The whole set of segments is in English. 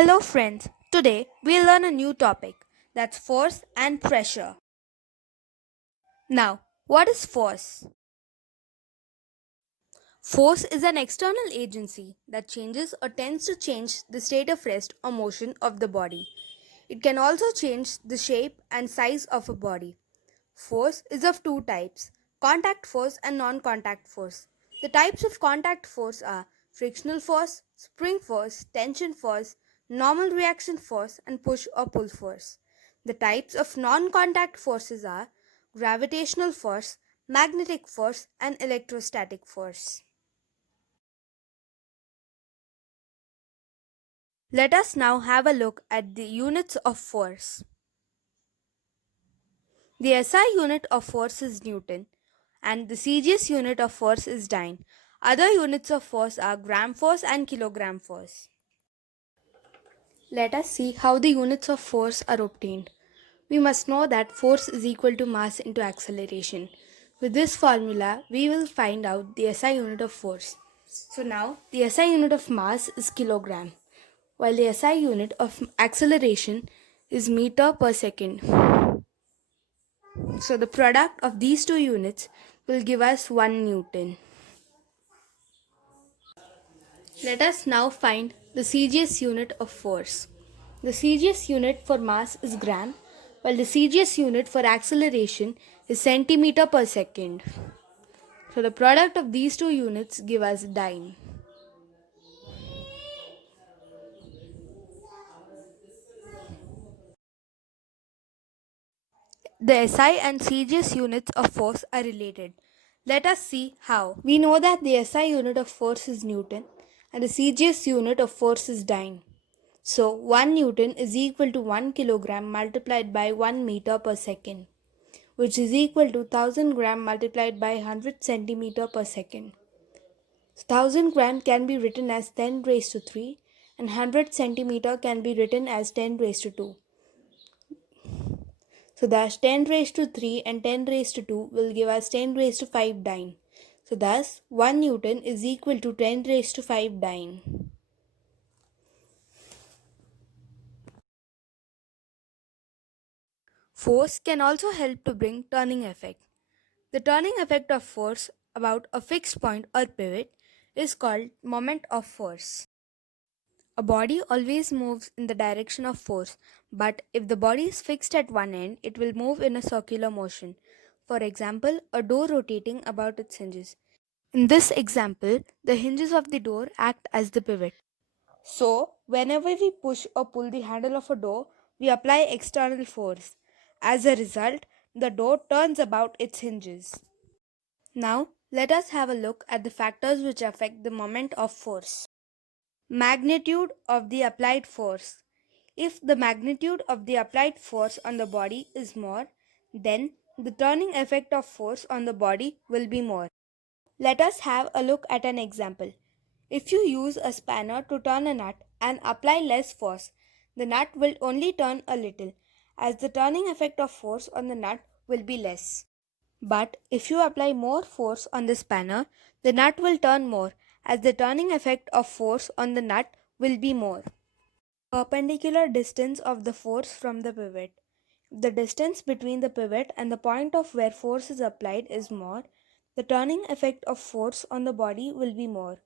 Hello, friends. Today we'll learn a new topic, that's force and pressure. Now, what is force? Force is an external agency that changes or tends to change the state of rest or motion of the body. It can also change the shape and size of a body. Force is of two types, contact force and non contact force. The types of contact force are frictional force, spring force, tension force, normal reaction force, and push or pull force. The types of non contact forces are gravitational force, magnetic force, and electrostatic force. Let us now have a look at the units of force. The SI unit of force is Newton and the CGS unit of force is dyne. Other units of force are gram force and kilogram force. Let us see how the units of force are obtained. We must know that force is equal to mass into acceleration. With this formula, we will find out the SI unit of force. So now, the SI unit of mass is kilogram, while the SI unit of acceleration is meter per second. So the product of these two units will give us 1 Newton. Let us now find the CGS unit of force. The CGS unit for mass is gram, while the CGS unit for acceleration is centimeter per second. So the product of these two units give us dyne. The SI and CGS units of force are related. Let us see how. We know that the SI unit of force is Newton and the CGS unit of force is dyne. So 1 Newton is equal to 1 kilogram multiplied by 1 meter per second, which is equal to 1000 gram multiplied by 100 centimeter per second. So 1000 gram can be written as 10 raised to 3 and 100 centimeter can be written as 10 raised to 2. So thus 10 raised to 3 and 10 raised to 2 will give us 10 raised to 5 dyne. So thus 1 Newton is equal to 10 raised to 5 dyne. Force can also help to bring turning effect. The turning effect of force about a fixed point or pivot is called moment of force. A body always moves in the direction of force, but if the body is fixed at one end, it will move in a circular motion. For example, a door rotating about its hinges. In this example, the hinges of the door act as the pivot. So, whenever we push or pull the handle of a door, we apply external force. As a result, the door turns about its hinges. Now, let us have a look at the factors which affect the moment of force. Magnitude of the applied force. If the magnitude of the applied force on the body is more, then the turning effect of force on the body will be more. Let us have a look at an example. If you use a spanner to turn a nut and apply less force, the nut will only turn a little, as the turning effect of force on the nut will be less. But if you apply more force on the spanner, the nut will turn more, as the turning effect of force on the nut will be more. Perpendicular distance of the force from the pivot. If the distance between the pivot and the point of where force is applied is more, the turning effect of force on the body will be more.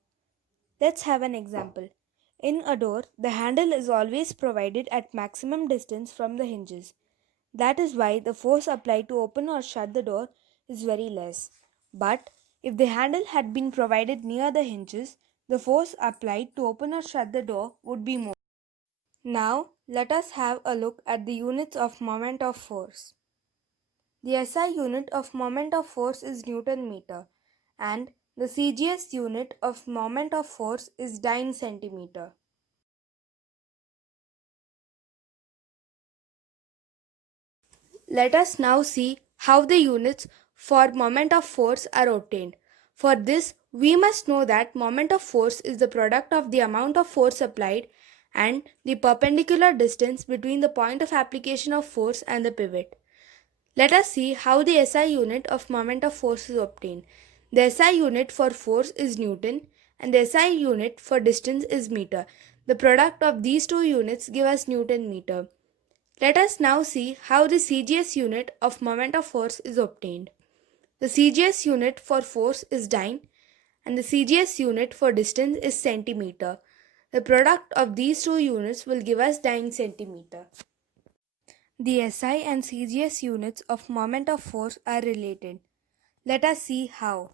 Let's have an example. In a door, the handle is always provided at maximum distance from the hinges. That is why the force applied to open or shut the door is very less. But if the handle had been provided near the hinges, the force applied to open or shut the door would be more. Now, let us have a look at the units of moment of force. The SI unit of moment of force is Newton meter and the CGS unit of moment of force is dyne centimeter. Let us now see how the units for moment of force are obtained. For this, we must know that moment of force is the product of the amount of force applied and the perpendicular distance between the point of application of force and the pivot. Let us see how the SI unit of moment of force is obtained. The SI unit for force is Newton and the SI unit for distance is meter. The product of these two units give us Newton meter. Let us now see how the CGS unit of moment of force is obtained. The CGS unit for force is dyne and the CGS unit for distance is centimeter. The product of these two units will give us dyne centimeter. The SI and CGS units of moment of force are related. Let us see how.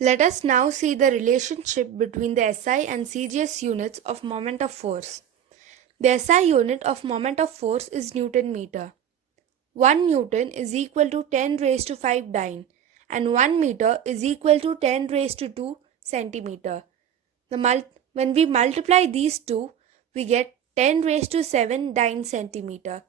Let us now see the relationship between the SI and CGS units of moment of force. The SI unit of moment of force is Newton meter. 1 Newton is equal to 10 raised to 5 dyne and 1 meter is equal to 10 raised to 2 centimeter. When we multiply these two, we get 10 raised to 7 dyne centimeter,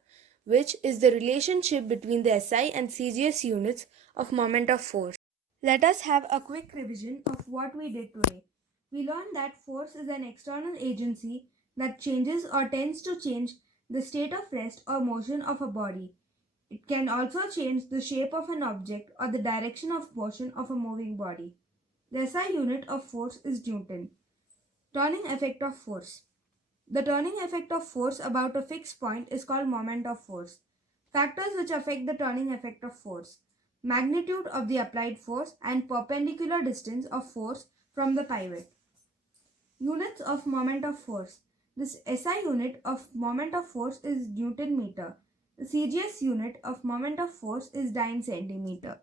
which is the relationship between the SI and CGS units of moment of force. Let us have a quick revision of what we did today. We learned that force is an external agency that changes or tends to change the state of rest or motion of a body. It can also change the shape of an object or the direction of motion of a moving body. The SI unit of force is Newton. Turning effect of force. The turning effect of force about a fixed point is called moment of force. Factors which affect the turning effect of force: magnitude of the applied force and perpendicular distance of force from the pivot. Units of moment of force. This SI unit of moment of force is Newton meter. The CGS unit of moment of force is dyne centimeter.